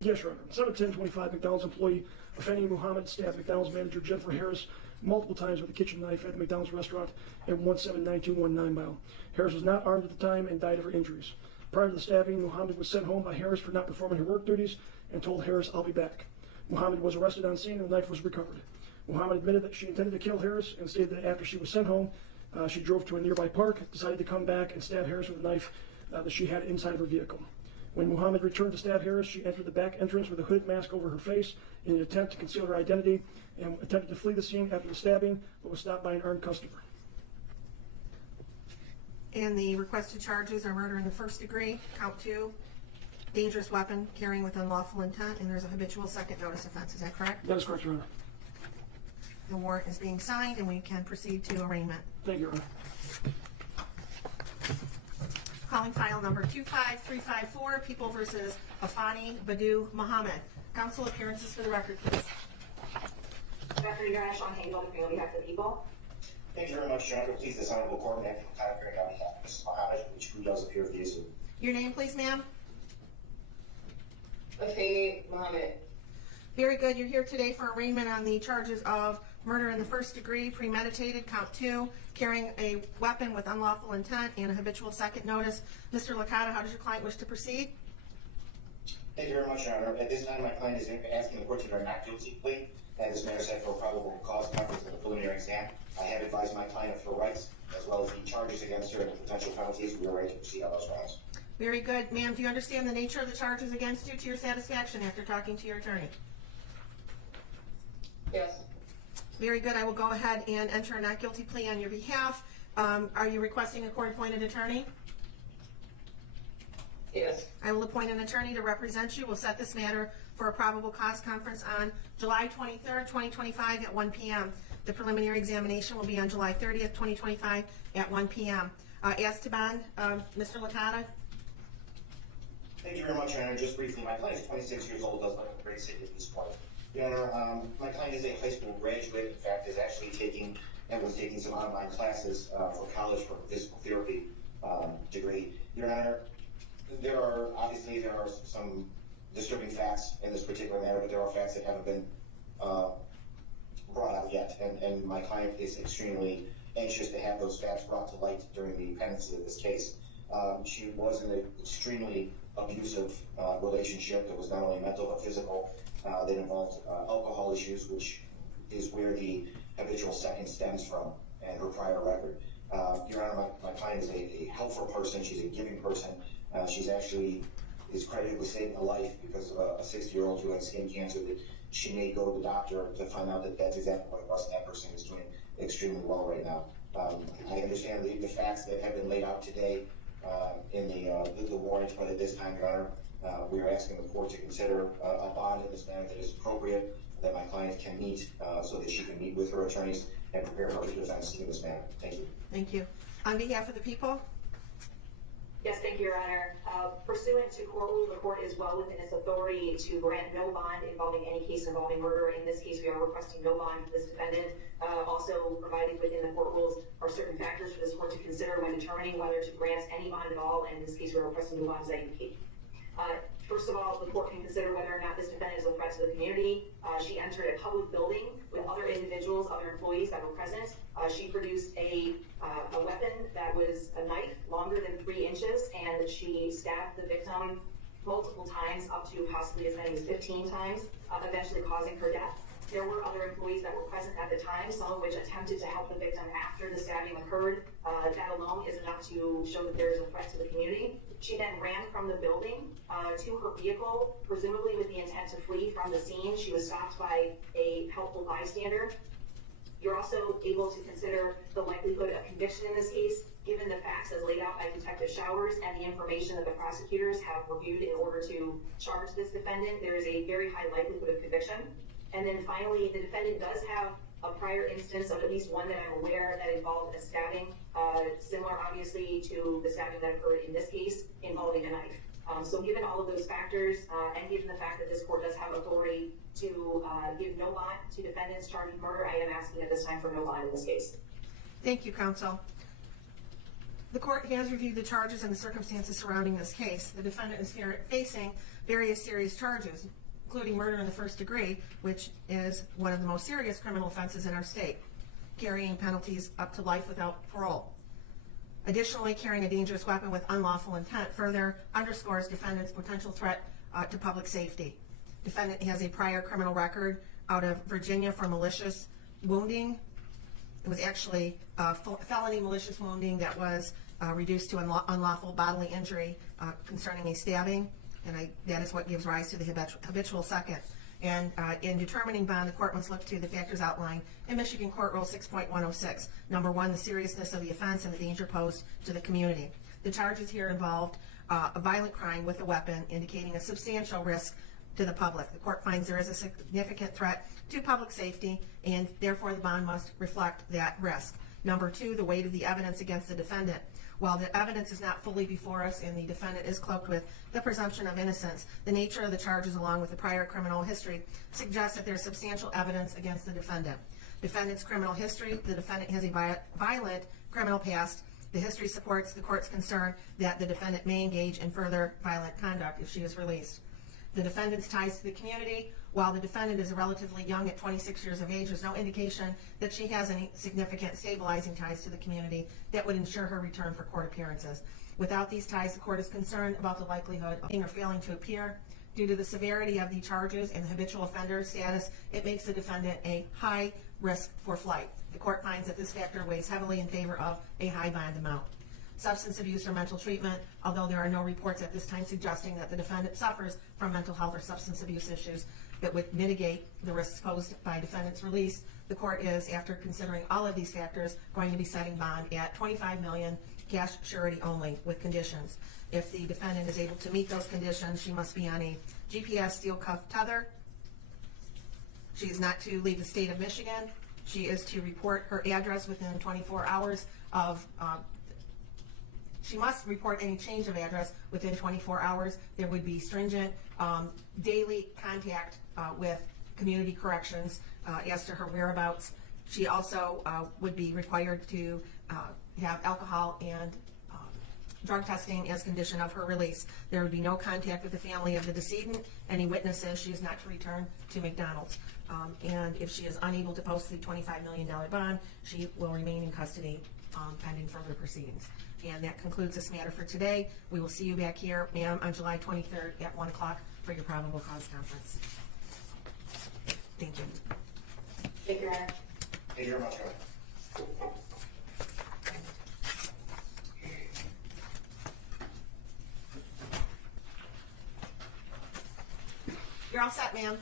Yes, Your Honor. 7/10/25, McDonald's employee Afeni Muhammad stabbed McDonald's manager Jennifer Harris multiple times with a kitchen knife at the McDonald's restaurant at 179219 Mile. Harris was not armed at the time and died of her injuries. Prior to the stabbing, Muhammad was sent home by Harris for not performing her work duties and told Harris, "I'll be back." Muhammad was arrested on scene and the knife was recovered. Muhammad admitted that she intended to kill Harris and stated that after she was sent home, she drove to a nearby park, decided to come back and stab Harris with a knife that she had inside of her vehicle. When Muhammad returned to stab Harris, she entered the back entrance with a hooded mask over her face in an attempt to conceal her identity and attempted to flee the scene after the stabbing, but was stopped by an armed customer. And the requested charges are murder in the first degree, count 2, dangerous weapon, carrying with unlawful intent, and there's a habitual second notice offense. Is that correct? That is correct, Your Honor. The warrant is being signed and we can proceed to arraignment. Thank you, Your Honor. Calling file number 25354, People versus Afeni Muhammad. Counsel, appearances for the record, please. Good afternoon, Your Honor. Sean Hagel, appearing on behalf of the people. Thank you very much, Your Honor. Please, this honorable court, and appearing on behalf of Mrs. Muhammad, who does appear with you. Your name, please, ma'am. Afeni Muhammad. Very good. You're here today for arraignment on the charges of murder in the first degree, premeditated, count 2, carrying a weapon with unlawful intent, and a habitual second notice. Mr. Licata, how does your client wish to proceed? Thank you very much, Your Honor. At this time, my client is asking the court to enter a not guilty plea, and this matter set for a probable cause conference in the preliminary exam. I have advised my client of her rights, as well as the charges against her and the potential penalties. We are ready to proceed on those grounds. Very good. Ma'am, do you understand the nature of the charges against you to your satisfaction after talking to your attorney? Yes. Very good. I will go ahead and enter a not guilty plea on your behalf. Are you requesting a court-appointed attorney? Yes. I will appoint an attorney to represent you. We'll set this matter for a probable cause conference on July 23rd, 2025 at 1 p.m. The preliminary examination will be on July 30th, 2025 at 1 p.m. As to bond, Mr. Licata. Thank you very much, Your Honor. Just briefly, my client is 26 years old, does live in Great City at this point. Your Honor, my client is a high school graduate. In fact, is actually taking some online classes for college for a physical therapy degree. Your Honor, there are some disturbing facts in this particular matter, but there are facts that haven't been brought out yet, and my client is extremely anxious to have those facts brought to light during the pendency of this case. She was in an extremely abusive relationship that was not only mental but physical, that involved alcohol issues, which is where the habitual second stems from, and her prior record. Your Honor, my client is a helpful person. She's a giving person. She's actually is credited with saving a life because of a 60-year-old who had skin cancer that she may go to the doctor to find out that that's exactly what it was, and that person is doing extremely well right now. I understand the facts that have been laid out today in the warrant, but at this time, Your Honor, we are asking the court to consider a bond in this manner that is appropriate, that my client can meet so that she can meet with her attorneys and prepare her defense in this manner. Thank you. Thank you. On behalf of the people. Yes, thank you, Your Honor. Pursuant to court rule, the court is well within its authority to grant no bond involving any case involving murder. In this case, we are requesting no bond for this defendant. Also provided within the court rules are certain factors for this court to consider when determining whether to grant any bond at all, and in this case, we are requesting no bonds that indicate. First of all, the court can consider whether or not this defendant is a threat to the community. She entered a public building with other individuals, other employees that were present. She produced a weapon that was a knife longer than 3 inches, and she stabbed the victim multiple times, up to possibly as many as 15 times, eventually causing her death. There were other employees that were present at the time, some of which attempted to help the victim after the stabbing occurred. That alone is enough to show that there is a threat to the community. She then ran from the building to her vehicle, presumably with the intent to flee from the scene. She was stopped by a helpful bystander. You're also able to consider the likelihood of conviction in this case, given the facts as laid out by Detective Showers and the information that the prosecutors have reviewed in order to charge this defendant. There is a very high likelihood of conviction. And then finally, the defendant does have a prior instance of at least one that I'm aware that involved a stabbing, similar obviously to the stabbing that occurred in this case involving a knife. So given all of those factors, and given the fact that this court does have authority to give no bond to defendants charged with murder, I am asking at this time for no bond in this case. Thank you, counsel. The court has reviewed the charges and the circumstances surrounding this case. The defendant is facing various serious charges, including murder in the first degree, which is one of the most serious criminal offenses in our state, carrying penalties up to life without parole. Additionally, carrying a dangerous weapon with unlawful intent further underscores defendant's potential threat to public safety. Defendant has a prior criminal record out of Virginia for malicious wounding. It was actually felony malicious wounding that was reduced to unlawful bodily injury concerning a stabbing, and that is what gives rise to the habitual second. And in determining bond, the court must look to the factors outlined in Michigan Court Rule 6.106. Number one, the seriousness of the offense and the danger posed to the community. The charges here involved a violent crime with a weapon, indicating a substantial risk to the public. The court finds there is a significant threat to public safety, and therefore the bond must reflect that risk. Number two, the weight of the evidence against the defendant. While the evidence is not fully before us and the defendant is cloaked with the presumption of innocence, the nature of the charges along with the prior criminal history suggests that there is substantial evidence against the defendant. Defendant's criminal history: the defendant has a violent criminal past. The history supports the court's concern that the defendant may engage in further violent conduct if she is released. The defendant's ties to the community: while the defendant is relatively young at 26 years of age, there's no indication that she has any significant stabilizing ties to the community that would ensure her return for court appearances. Without these ties, the court is concerned about the likelihood of being or failing to appear. Due to the severity of the charges and the habitual offender status, it makes the defendant a high risk for flight. The court finds that this factor weighs heavily in favor of a high bond amount. Substance abuse or mental treatment: although there are no reports at this time suggesting that the defendant suffers from mental health or substance abuse issues that would mitigate the risks posed by defendant's release, the court is, after considering all of these factors, going to be setting bond at $25 million, cash surety only, with conditions. If the defendant is able to meet those conditions, she must be on a GPS steel cuff tether. She is not to leave the state of Michigan. She is to report her address within 24 hours of she must report any change of address within 24 hours. There would be stringent daily contact with community corrections as to her whereabouts. She also would be required to have alcohol and drug testing as condition of her release. There would be no contact with the family of the decedent, any witnesses. She is not to return to McDonald's. And if she is unable to post the $25 million bond, she will remain in custody pending further proceedings. And that concludes this matter for today. We will see you back here, ma'am, on July 23rd at 1 o'clock for your probable cause conference. Thank you. Thank you, Your Honor. Thank you very much, Your Honor. You're all set, ma'am.